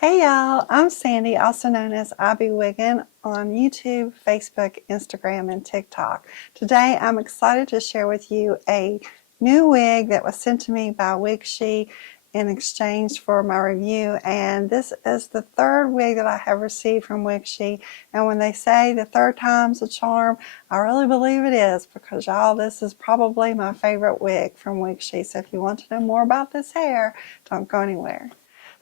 Hey y'all, I'm Sandy, also known as IBEWIGGIN on YouTube, Facebook, Instagram, and TikTok. Today I'm excited to share with you a new wig that was sent to me by WigShe in exchange for my review, and this is the third wig that I have received from WigShe. And when they say the third time's a charm, I really believe it is, because y'all, this is probably my favorite wig from WigShe. So if you want to know more about this hair, don't go anywhere.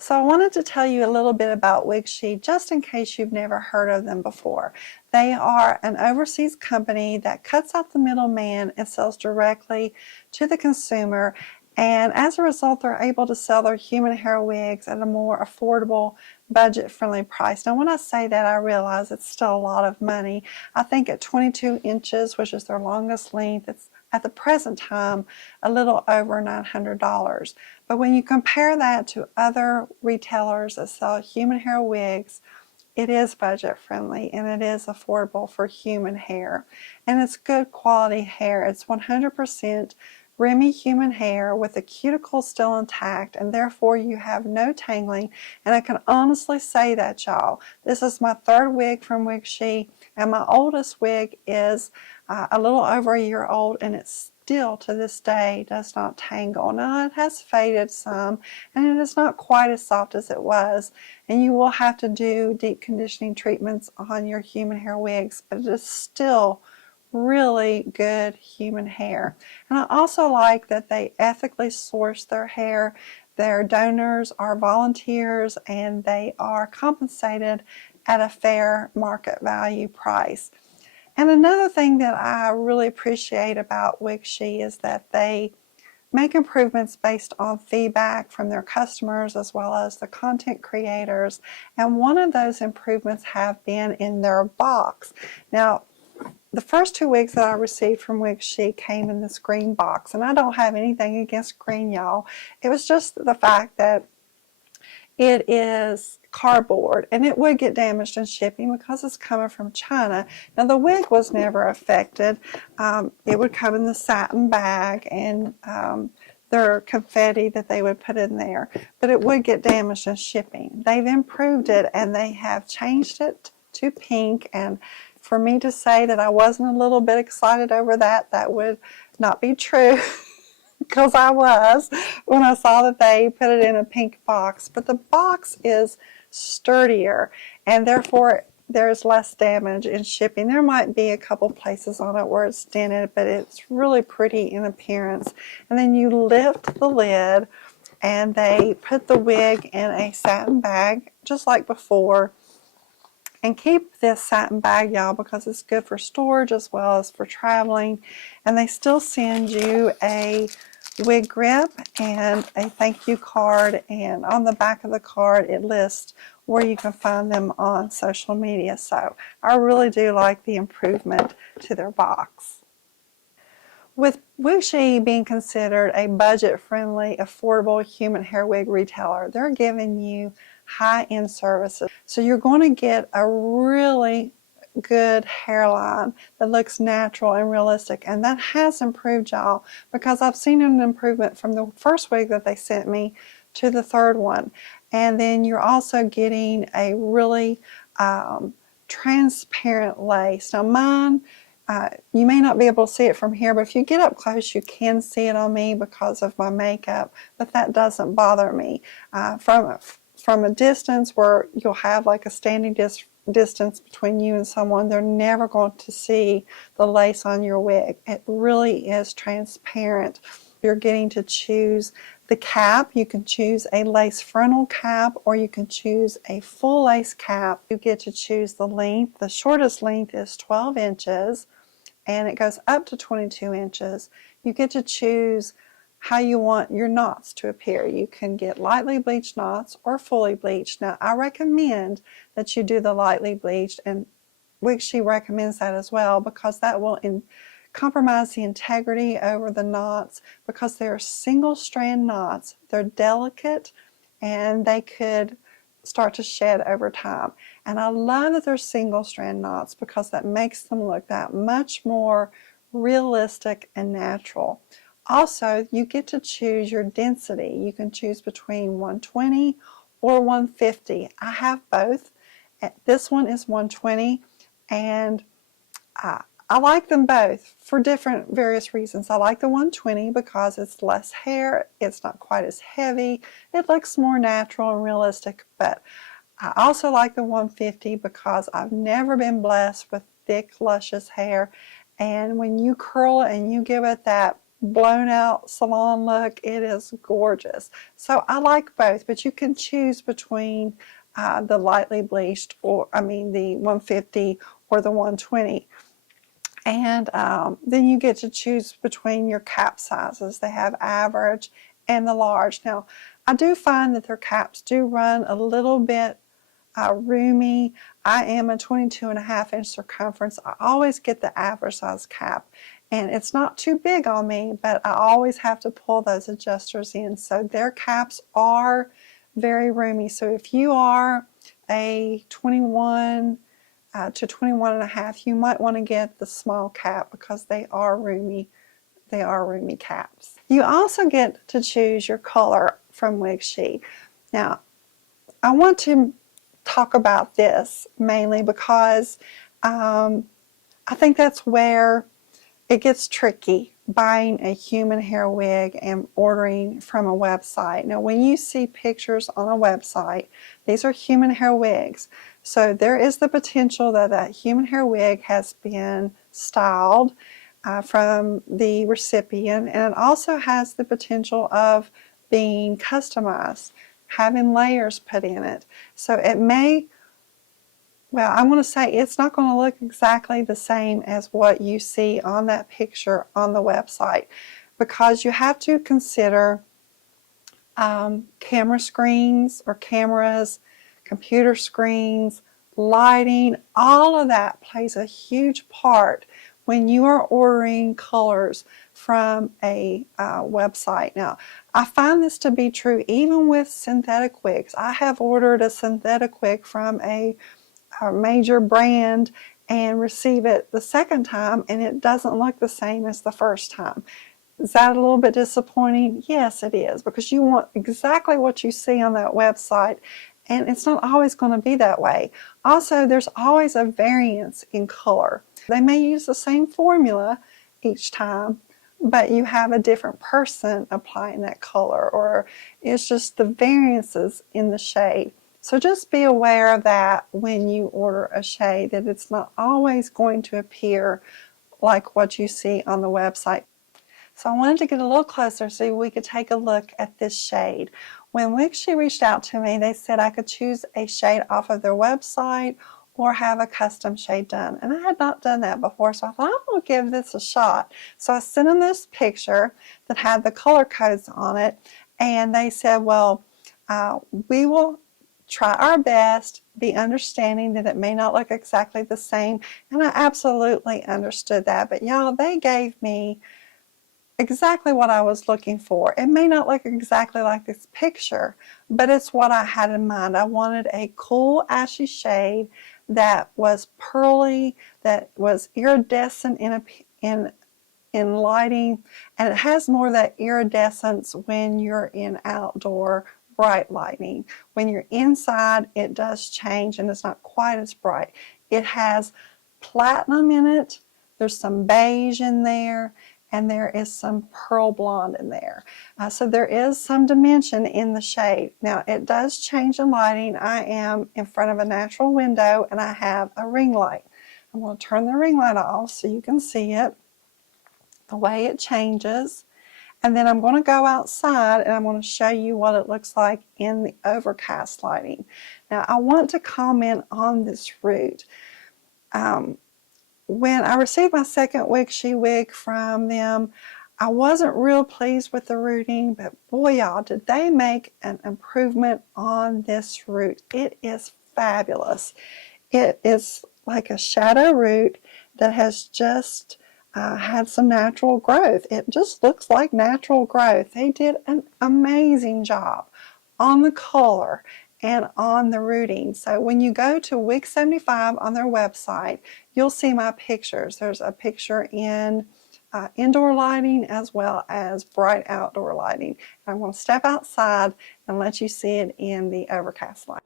So I wanted to tell you a little bit about WigShe, just in case you've never heard of them before. They are an overseas company that cuts out the middleman and sells directly to the consumer, and as a result they're able to sell their human hair wigs at a more affordable, budget-friendly price. Now when I say that, I realize it's still a lot of money. I think at 22 inches, which is their longest length, it's at the present time a little over $900. But when you compare that to other retailers that sell human hair wigs, it is budget friendly and it is affordable for human hair. And it's good quality hair. It's 100% Remy human hair with the cuticle still intact, and therefore you have no tangling. And I can honestly say that, y'all. This is my third wig from WigShe, and my oldest wig is a little over a year old, and it's still to this day does not tangle. Now it has faded some and it is not quite as soft as it was, and you will have to do deep conditioning treatments on your human hair wigs, but it is still really good human hair. And I also like that they ethically source their hair. Their donors are volunteers and they are compensated at a fair market value price. And another thing that I really appreciate about WigShe is that they make improvements based on feedback from their customers as well as the content creators. And one of those improvements have been in their box. Now, the first two wigs that I received from WigShe came in this green box, and I don't have anything against green, y'all. It was just the fact that it is cardboard and it would get damaged in shipping because it's coming from China. Now the wig was never affected. It would come in the satin bag, and their confetti that they would put in there, but it would get damaged in shipping. They've improved it and they have changed it to pink, and for me to say that I wasn't a little bit excited over that, that would not be true. Because I was when I saw that they put it in a pink box. But the box is sturdier and therefore there's less damage in shipping. There might be a couple places on it where it's dented, but it's really pretty in appearance. And then you lift the lid and they put the wig in a satin bag just like before. And keep this satin bag, y'all, because it's good for storage as well as for traveling. And they still send you a wig grip and a thank you card, and on the back of the card it lists where you can find them on social media. So I really do like the improvement to their box. With WigShe being considered a budget-friendly, affordable human hair wig retailer, they're giving you high-end services. So you're going to get a really good hairline that looks natural and realistic, and that has improved, y'all, because I've seen an improvement from the first wig that they sent me to the third one. And then you're also getting a really transparent lace. Now mine, you may not be able to see it from here, but if you get up close you can see it on me because of my makeup, but that doesn't bother me. From a distance where you'll have like a standing distance between you and someone, they're never going to see the lace on your wig. It really is transparent. You're getting to choose the cap. You can choose a lace frontal cap or you can choose a full lace cap. You get to choose the length. The shortest length is 12 inches and it goes up to 22 inches. You get to choose how you want your knots to appear. You can get lightly bleached knots or fully bleached. Now I recommend that you do the lightly bleached, and WigShe recommends that as well, because that will compromise the integrity over the knots, because they're single strand knots. They're delicate and they could start to shed over time. And I love that they're single strand knots because that makes them look that much more realistic and natural. Also, you get to choose your density. You can choose between 120 or 150. I have both. This one is 120, and I like them both for different various reasons. I like the 120 because it's less hair, it's not quite as heavy, it looks more natural and realistic, but I also like the 150 because I've never been blessed with thick, luscious hair, and when you curl it and you give it that blown out salon look, it is gorgeous. So I like both, but you can choose between the lightly bleached, or the 150 or the 120. And then you get to choose between your cap sizes. They have average and the large. Now, I do find that their caps do run a little bit roomy. I am a 22.5-inch circumference. I always get the average size cap, and it's not too big on me, but I always have to pull those adjusters in. So their caps are very roomy. So if you are a 21 to 21.5, you might want to get the small cap because they are roomy. They are roomy caps. You also get to choose your color from WigShe. Now, I want to talk about this mainly because I think that's where it gets tricky, buying a human hair wig and ordering from a website. Now, when you see pictures on a website, these are human hair wigs. So there is the potential that that human hair wig has been styled from the recipient, and it also has the potential of being customized, having layers put in it. So it may, well, I want to say it's not going to look exactly the same as what you see on that picture on the website, because you have to consider camera screens or cameras, computer screens, lighting. All of that plays a huge part when you are ordering colors from a website. Now, I find this to be true even with synthetic wigs. I have ordered a synthetic wig from a major brand and receive it the second time, and it doesn't look the same as the first time. Is that a little bit disappointing? Yes, it is, because you want exactly what you see on that website, and it's not always going to be that way. Also, there's always a variance in color. They may use the same formula each time, but you have a different person applying that color, or it's just the variances in the shade. So just be aware of that when you order a shade, that it's not always going to appear like what you see on the website. So I wanted to get a little closer so we could take a look at this shade. When WigShe reached out to me, they said I could choose a shade off of their website or have a custom shade done. And I had not done that before, so I thought, I'm going to give this a shot. So I sent them this picture that had the color codes on it, and they said, well, we will try our best, be understanding that it may not look exactly the same. And I absolutely understood that. But y'all, they gave me exactly what I was looking for. It may not look exactly like this picture, but it's what I had in mind. I wanted a cool ashy shade that was pearly, that was iridescent in lighting, and it has more of that iridescence when you're in outdoor bright lighting. When you're inside, it does change and it's not quite as bright. It has platinum in it, there's some beige in there, and there is some pearl blonde in there. So there is some dimension in the shade. Now, it does change in lighting. I am in front of a natural window and I have a ring light. I'm going to turn the ring light off so you can see it, the way it changes. And then I'm going to go outside and I'm going to show you what it looks like in the overcast lighting. Now, I want to comment on this root. When I received my second WigShe wig from them, I wasn't real pleased with the rooting, but boy, y'all, did they make an improvement on this root. It is fabulous. It is like a shadow root that has just had some natural growth. It just looks like natural growth. They did an amazing job on the color and on the rooting. So when you go to WIG075 on their website, you'll see my pictures. There's a picture in indoor lighting as well as bright outdoor lighting. I'm going to step outside and let you see it in the overcast light.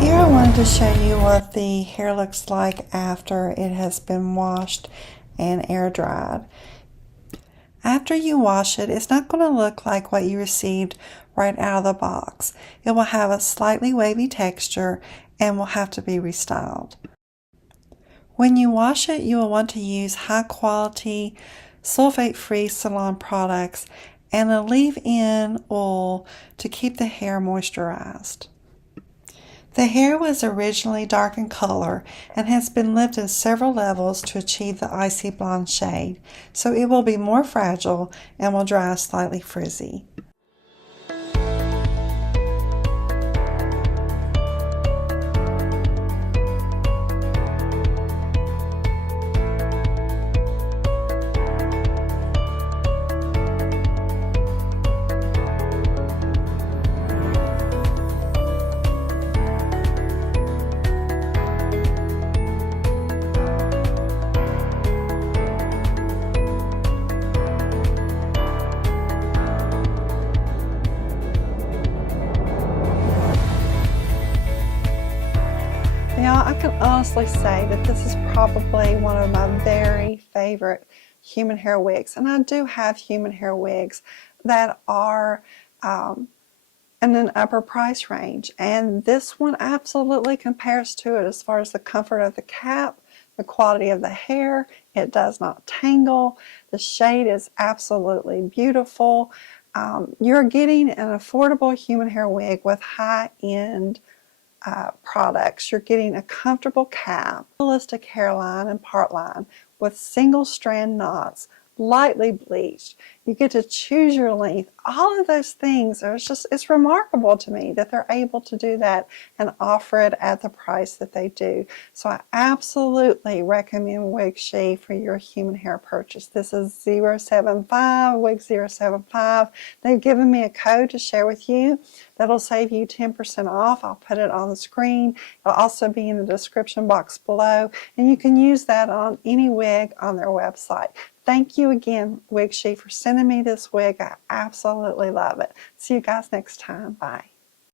Here I wanted to show you what the hair looks like after it has been washed and air dried. After you wash it, it's not going to look like what you received right out of the box. It will have a slightly wavy texture and will have to be restyled. When you wash it, you will want to use high quality sulfate-free salon products and a leave-in oil to keep the hair moisturized. The hair was originally dark in color and has been lifted several levels to achieve the icy blonde shade, so it will be more fragile and will dry slightly frizzy. Now, I can honestly say that this is probably one of my very favorite human hair wigs. And I do have human hair wigs that are in an upper price range. And this one absolutely compares to it as far as the comfort of the cap, the quality of the hair. It does not tangle. The shade is absolutely beautiful. You're getting an affordable human hair wig with high-end products. You're getting a comfortable cap, realistic hairline and part line with single strand knots, lightly bleached. You get to choose your length. All of those things are it's remarkable to me that they're able to do that and offer it at the price that they do. So I absolutely recommend WigShe for your human hair purchase. This is 075, WIG075. They've given me a code to share with you that'll save you 10% off. I'll put it on the screen. It'll also be in the description box below, and you can use that on any wig on their website. Thank you again, WigShe, for sending me this wig. I absolutely love it. See you guys next time. Bye.